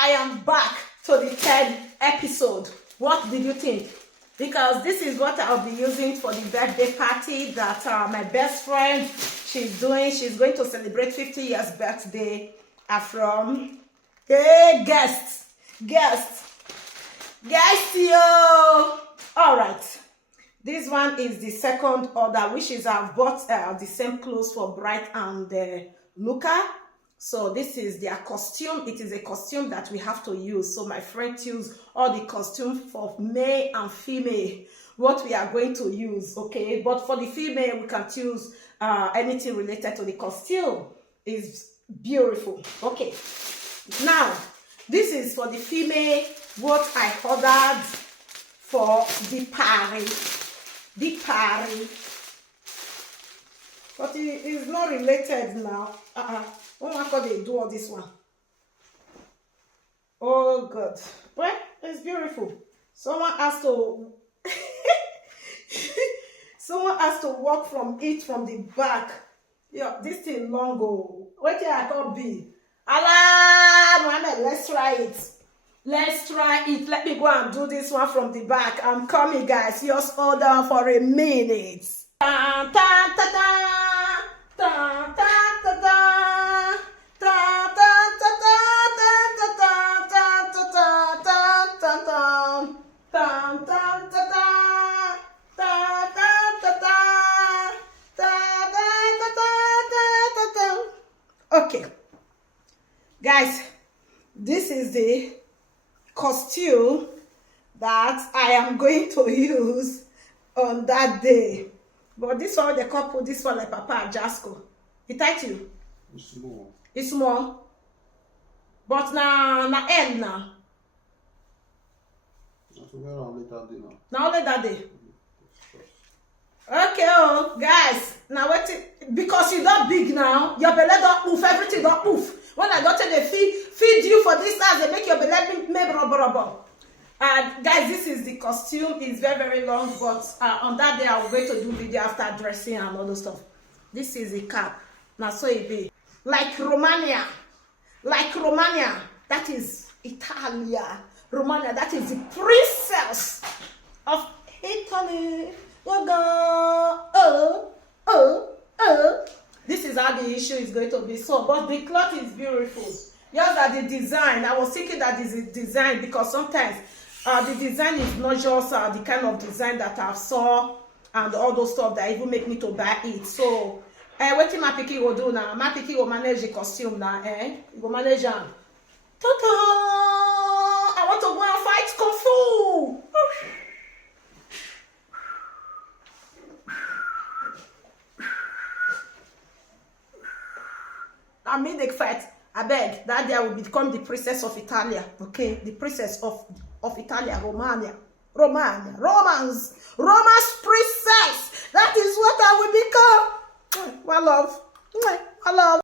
I am back to the third episode. What did you think? Because this is what I'll be using for the birthday party that my best friend, she's doing. She's going to celebrate 50 years birthday from, hey, guests, yo. All right. This one is the second order, which is I've bought the same clothes for Bright and Luca. So this is their costume. It is a costume that we have to use. So my friend used all the costume for male and female, what we are going to use, okay? But for the female, we can choose anything related to the costume. It's beautiful. Okay. Now, this is for the female, what I ordered for the party. The party. But it is not related now. How can they do all this one? Oh God. Well, it's beautiful. Someone has to someone has to walk from it from the back. Yeah, this thing long go. What can I call B? Allah Muhammad, let's try it. Let's try it. Let me go and do this one from the back. I'm coming, guys. Just hold on for a minute. Ta ta ta ta ta ta ta ta. Okay, guys, this is the costume that I am going to use on that day. But this one, the couple, this one like Papa Jasco. He tight you? It's small. It's small. But na end now. Now only that day. Okay, oh guys, now wait, because you not big now, your belly don't move, everything don't move. When I got to the feed you for this house, they make your belly make rubber. And guys, this is the costume. It's very long, but on that day I'll wait to do video after dressing and all those stuff. This is the cap. Now so it be like Romania, that is Italia. Romania, that is the princess of Italy. This is how the issue is going to be. So, but the cloth is beautiful. Just that the design, I was thinking that this is design because sometimes the design is not just the kind of design that I saw and all those stuff that even make me to buy it. So, what my picky will do now? My picky will manage the costume now. He will manage them. Ta-ta! I want to go and fight Kung Fu. I made a fight. I beg that day I will become the princess of Italia. Okay, the princess of Italia, Romania, Romans princess. That is what I will become. My love.